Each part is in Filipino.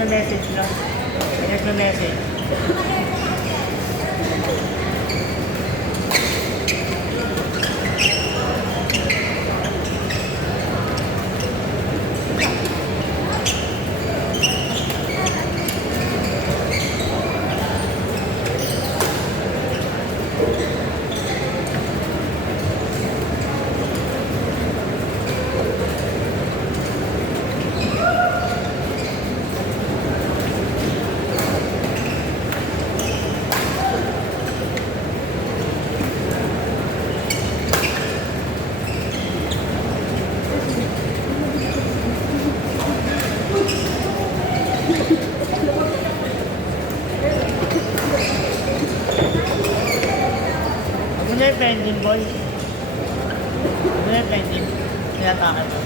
nagme-message lang. May nagme-message. Ano na yung pending, boy? Ano na yung pending? Tinatake mo.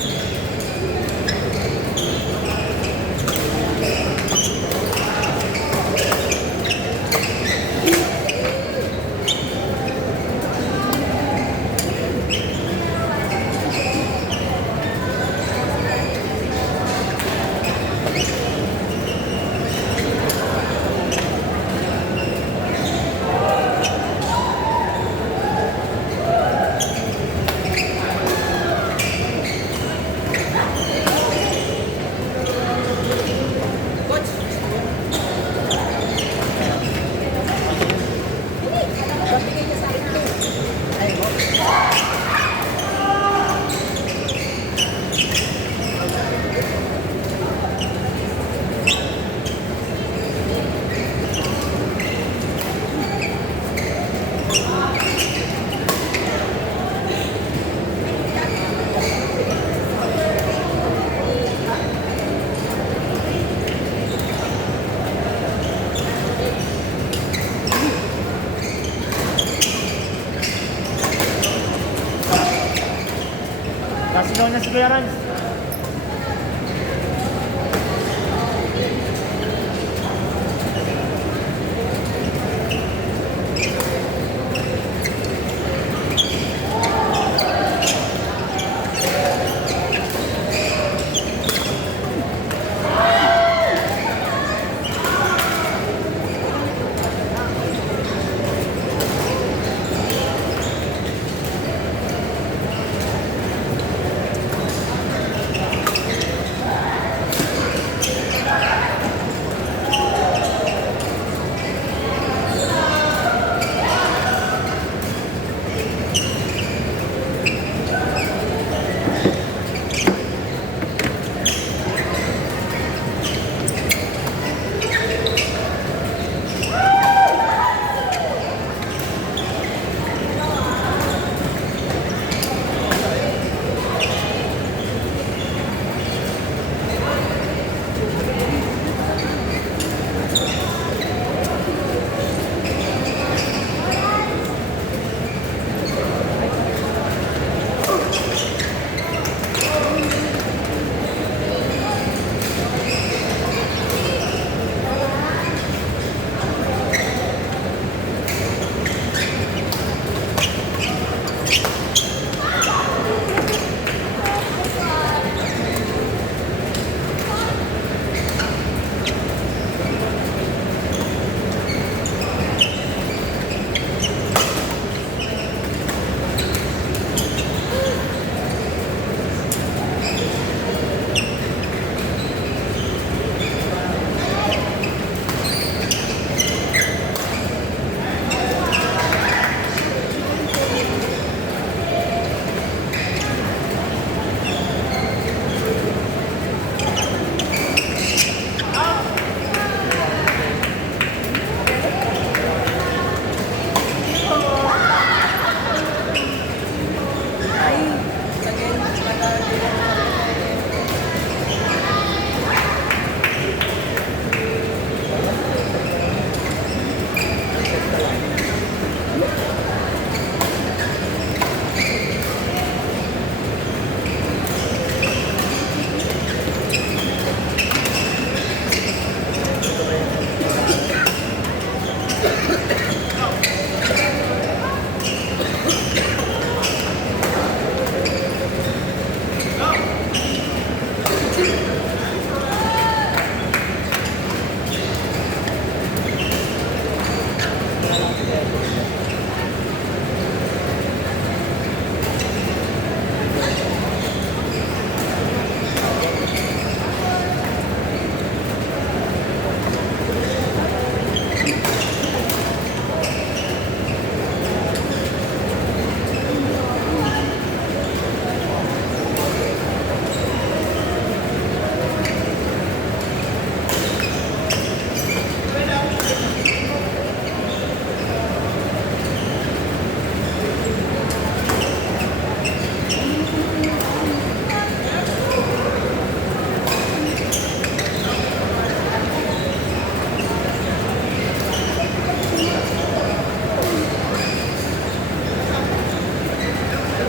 Nasigaw na si Kuya Rans.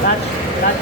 Lahat. Lahat.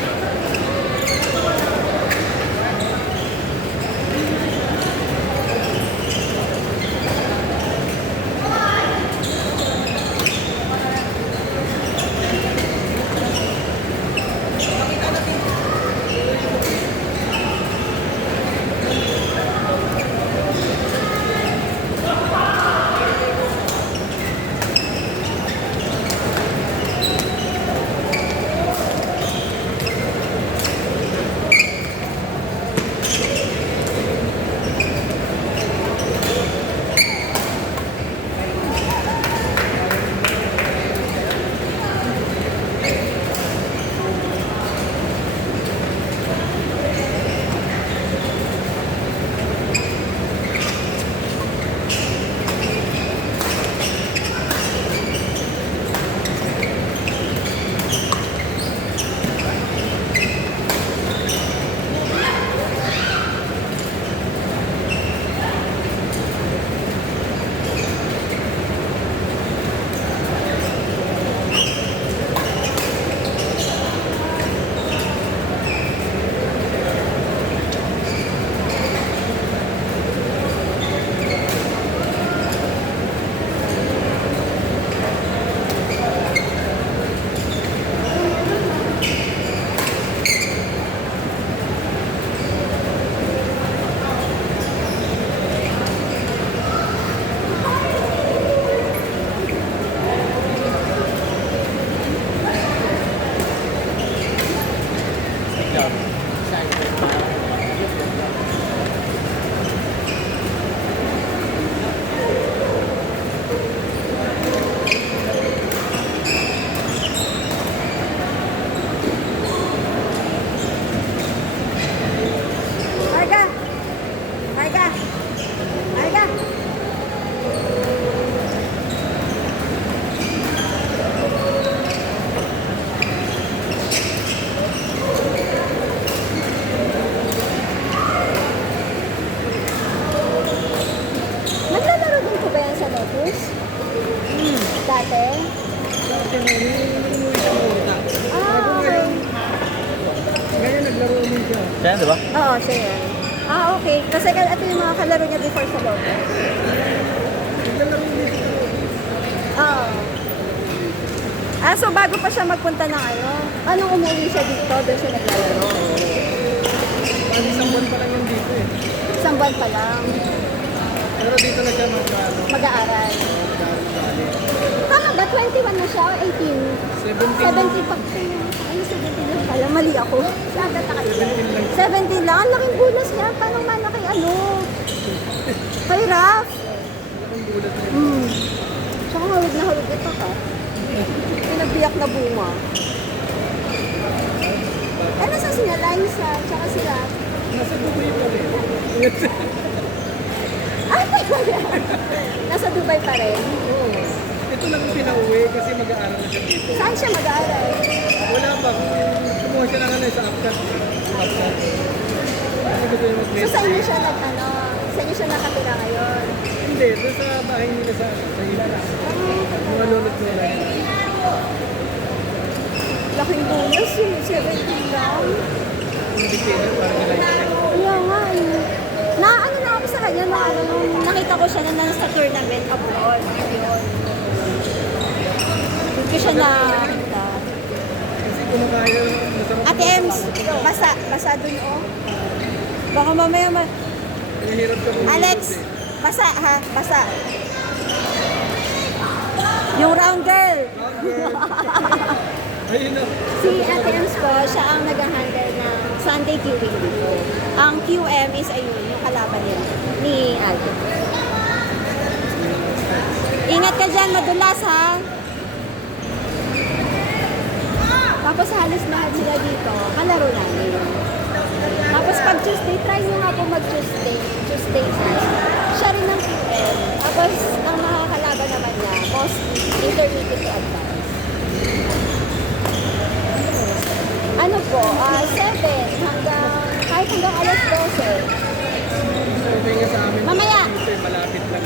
Marga! Marga! Marga! Naglalaro din po ba yan sa Lotus? Dati? Okay. Ngayon naglaro din siya. Kaya, di ba? Oo, siya yan. Okay. Kasi ito yung mga kalaro niya before sa Lotus. Naglalaro din siya. Oo. So bago pa siya magpunta ng ano, anong umuwi siya dito, doon siya naglalaro? Parang isang buwan pa lang yung dito eh. Isang buwan pa lang, Pero dito na siya mag-aaral. Tama ba? 21 na siya o 18? 17 pa. Ay, 17 na pala. Mali ako. Saan na kayo? 17 lang. Ang laking bulas niya. Paano mana kay ano? Kay Raph. Tsaka hawig na hawig ito ka. Pinagbiyak na bunga. Nasa sila? Liza, tsaka sila. Nasa Dubai pa rin. Talaga? Nasa Dubai pa rin. Oo. Ito lang yung pinauwi kasi mag-aaral na siya dito. Saan siya mag-aaral? Wala pa. Kumuha siya ng ano sa Afghan. Kasi gusto niya So mag-message. sa inyo siya sa inyo siya nakatira ngayon? Hindi, doon sa bahay nila sa ilan. Mga lulot nila. Laking bonus yung 17 lang. Hindi kaya parang nila. Kaya nga eh. Ano na ako sa kanya, nung nakita ko siya na nasa tournament abroad. Yun. Doon ko siya nakita. Kasi kumakain masarap. Ate Ems, basa dun oh. Baka mamaya Pinahirap ka mong Alex, basa ha, basa. Yung round girl. Ayun na. Si Ate Ems po, siya ang nag-handle ng Sunday queuing dito. Ang QM is ayun, yung kalaban nila ni Aldo. Ingat ka dyan, madulas ha. Tapos halos lahat sila dito, kalaro namin. Tapos pag Tuesday, try nyo nga po mag-Tuesday. Tuesday siya rin ng QM. Tapos ang makakalaban naman niya, mostly intermediate to advanced. Ano po, 7 kahit hanggang alas 12. Sabi nga sa amin. Mamaya. Dito, malapit lang.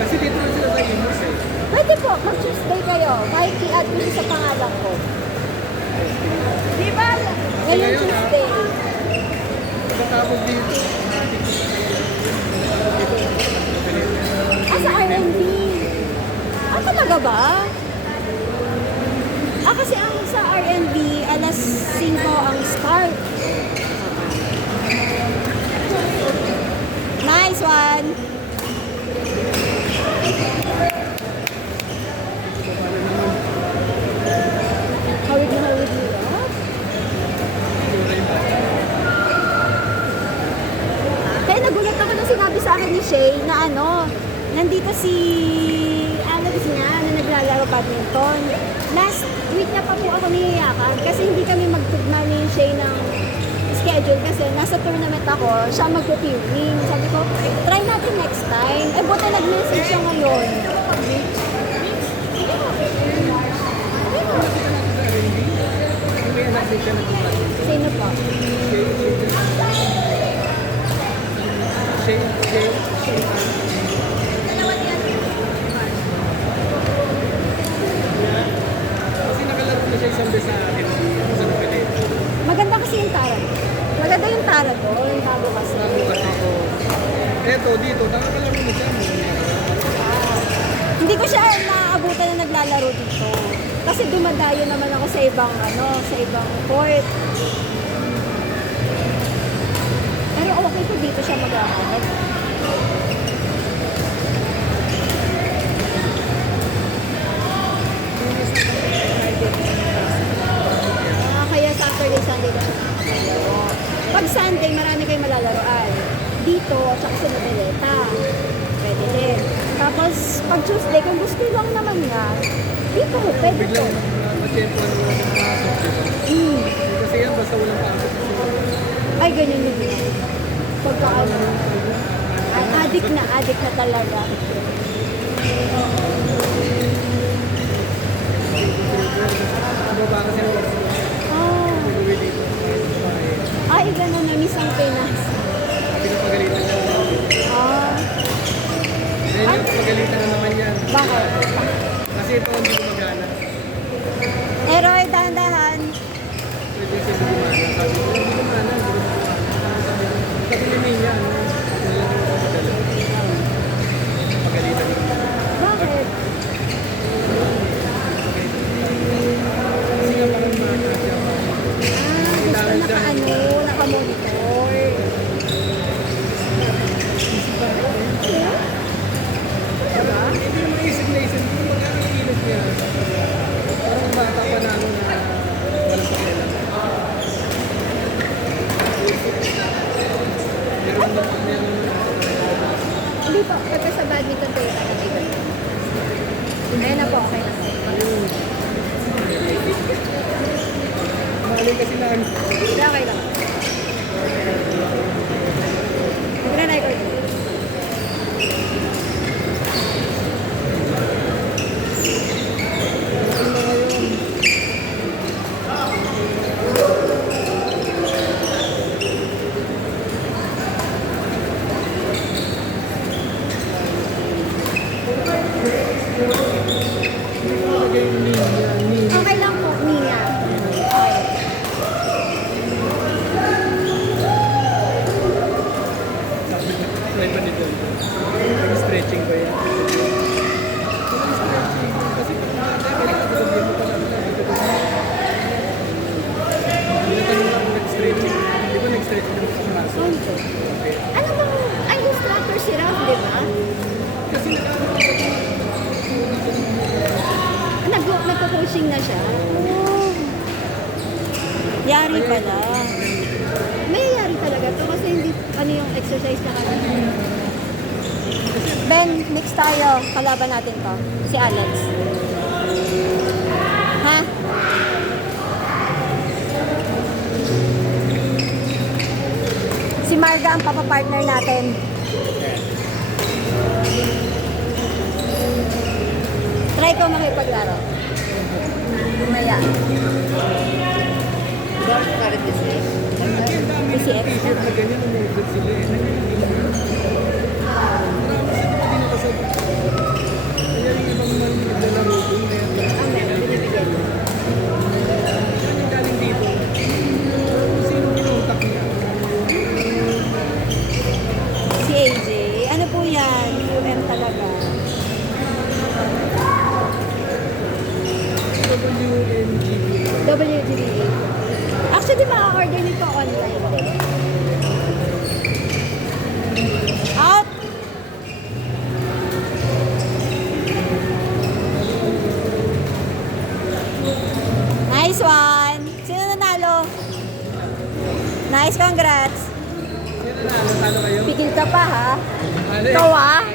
Kasi dito na sila sa Imus eh. Pwede po, mag-Tuesday kayo. Kahit i-add ko siya sa pangalan ko. Ngayong Tuesday. Pagkatapos dito. Sa R&B. Talaga ba? Kasi ang sa R&B, alas 5 ang start. Nice one! Hawig na hawig nila. Kaya nagulat ako nung sinabi sa akin ni Shay na nandito si Alex niya na naglalaro badminton. Last week na pa po ako niyayakan kasi hindi kami magtugma ni Shay ng schedule kasi nasa tournament ako, siya magpo-peering. Sabi ko, try natin next time. Buti nag-message siya ngayon. May anak din siya na tumulad. Sino po? Kasi nakalaro na siya isang beses sa akin sa Nupilay. Maganda kasi yung tarot. Maganda yung tarot ko. Yung tarot kasi. Kasi ko, eto dito, nakakalaro na siya. Hindi ko siya naaabutan na naglalaro dito. Kasi dumadayo naman ako sa ibang sa ibang court. Pero okay ko dito siya mag-aakit. Kaya Saturday, Sunday na siya nakakalaro. Pag Sunday, marami kayong malalaroan. Dito, tsaka sa Noveleta. Pwede din. Tapos, pag Tuesday, kung gusto lang naman niya, dito, pwede to. Biglang na-tempo na wala ng pasok. Kasi yan, basta walang pasok. Ay, ganyan yun. Pagkaano. Addict na talaga. Baba kasi ng orso. Oh. Nag-uwi dito. Ay, gano'n na misang Pinas. Pinapagalitan niya. Yan yung pagalitan na naman yan. Bakit? Kasi ito hindi gumagana. Eroy, dahan-dahan. Pwede siya hindi gumana. Sabi ko, hindi gumana. Sabi ni Mia, pagalitan niya. Bakit? Kasi nga parang mga siya. Gusto naka-monitor. Hindi naman isip na isip. Hindi naman ang ilos niya. Parang bata pa na na walang pakialam. Meron na. Hindi po, pagka sa badminton tayo nakikita. Ayun na po, okay na. Mali kasi lang. Hindi, okay lang. Nag-record. Okay lang po, Mia. Okay. Try pa nito. Stretching ba yan? Kasi nag-stretching. Di ba nag-stretching ng sa braso? Ano bang, ay, instructor si Ralph, di ba? Kasi Nagko-coaching na siya. Oh. Yari pala. May yari talaga to kasi hindi, yung exercise na kanina. Ben, mix tayo. Kalaban natin to. Si Alex. Ha? Si Marga ang papapartner natin. Try ko makipaglaro. Mamaya. PCX. t-shirt na ganyan, umubot sila eh. Kaya yung ibang naglalaro doon, kaya Ang meron, binibigyan mo. yung galing dito. Actually, makaka-order nito online din. Out! Nice one! Sino nanalo? Nice, congrats! Sino na? Talo kayo? Pigil ka pa ha? Ano Ikaw ah!